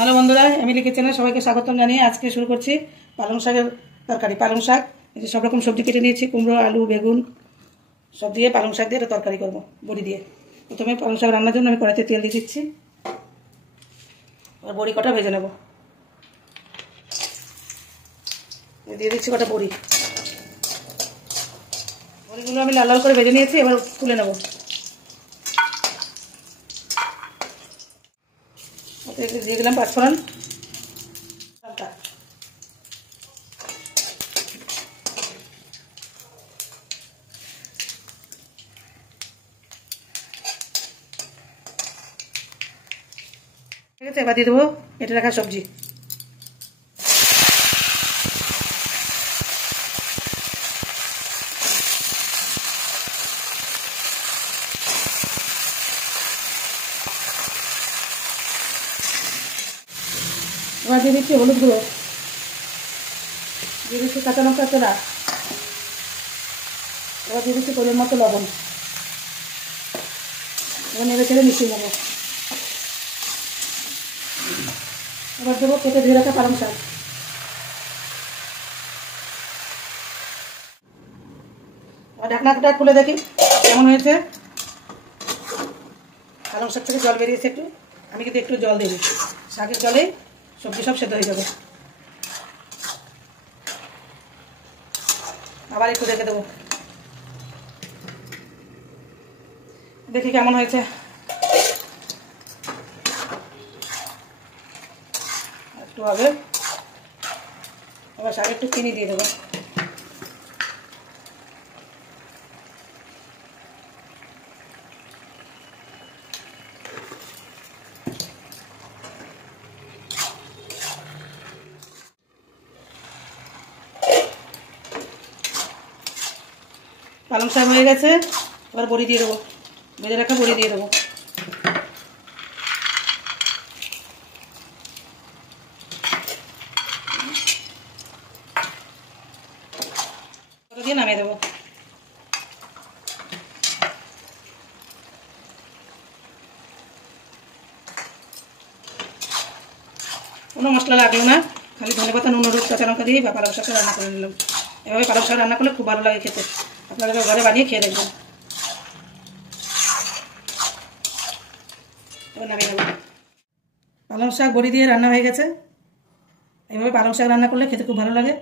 Hello বন্ধুরা, Emily কিচেনে সবাইকে স্বাগতম জানিয়ে আজকে শুরু করছি পালং শাকের তরকারি। পালং শাক এই যে সব রকম সবজি কেটে নিয়েছি, কুমড়ো, আলু, বেগুন সব দিয়ে পালং শাক দিয়ে একটা তরকারি করবো বড়ি দিয়ে। প্রথমে পালং শাক রান্নার জন্য আমি কড়াইতে তেল দিয়ে দিচ্ছি, আর বড়ি কটা ভেজে নেব। দিয়ে দিচ্ছি কটা বড়ি। বড়িগুলো আমি লাল লাল করে ভেজে নিয়েছি, এবার তুলে নেব। দিয়ে দিলাম পাঁচফোড়ন, লঙ্কা, ঠিক আছে। এবার দিয়ে দেবো কেটে রাখা সবজি। এবার দিয়ে দিচ্ছি হলুদ গুঁড়ো, দিয়ে দিচ্ছি কাঁচা লঙ্কা চড়া, এবার দিয়ে দিচ্ছি পরিমাণ মতো লবণ। এবার নেড়ে ছেড়ে মিশিয়ে নেবো। এবার দেবো কেটে ধুয়ে রাখা পালং শাক। এবার ঢাকনাটা খুলে দেখি কেমন হয়েছে। পালং শাক থেকে জল বেরিয়েছে একটু, আমি কিন্তু একটু জল দেবো। শাকের জলেই সবজি সব সেদ্ধ হয়ে যাবে। আবার একটু রেখে দেবো, দেখি কেমন হয়েছে। একটু হবে, আবার শাকে একটু চিনি দিয়ে দেবো। পালং শাক হয়ে গেছে, এবার বড়ি দিয়ে দেবো, ভেজে রাখা বড়ি দিয়ে দেবো। দিয়ে নামিয়ে দেবো। কোনো মশলা লাগলো না, খালি ধনেপাতা, নুন, হলুদ, কাঁচা লঙ্কা দিয়ে পালং শাকটা রান্না করে নিলাম। এভাবে পালং শাক রান্না করলে খুব ভালো লাগে খেতে। আপনারা ঘরে বানিয়ে খেয়ে দেখবেন। এবার নামিয়ে নেব। পালং শাক বড়ি দিয়ে রান্না হয়ে গেছে। এইভাবে পালং শাক রান্না করলে খেতে খুব ভালো লাগে।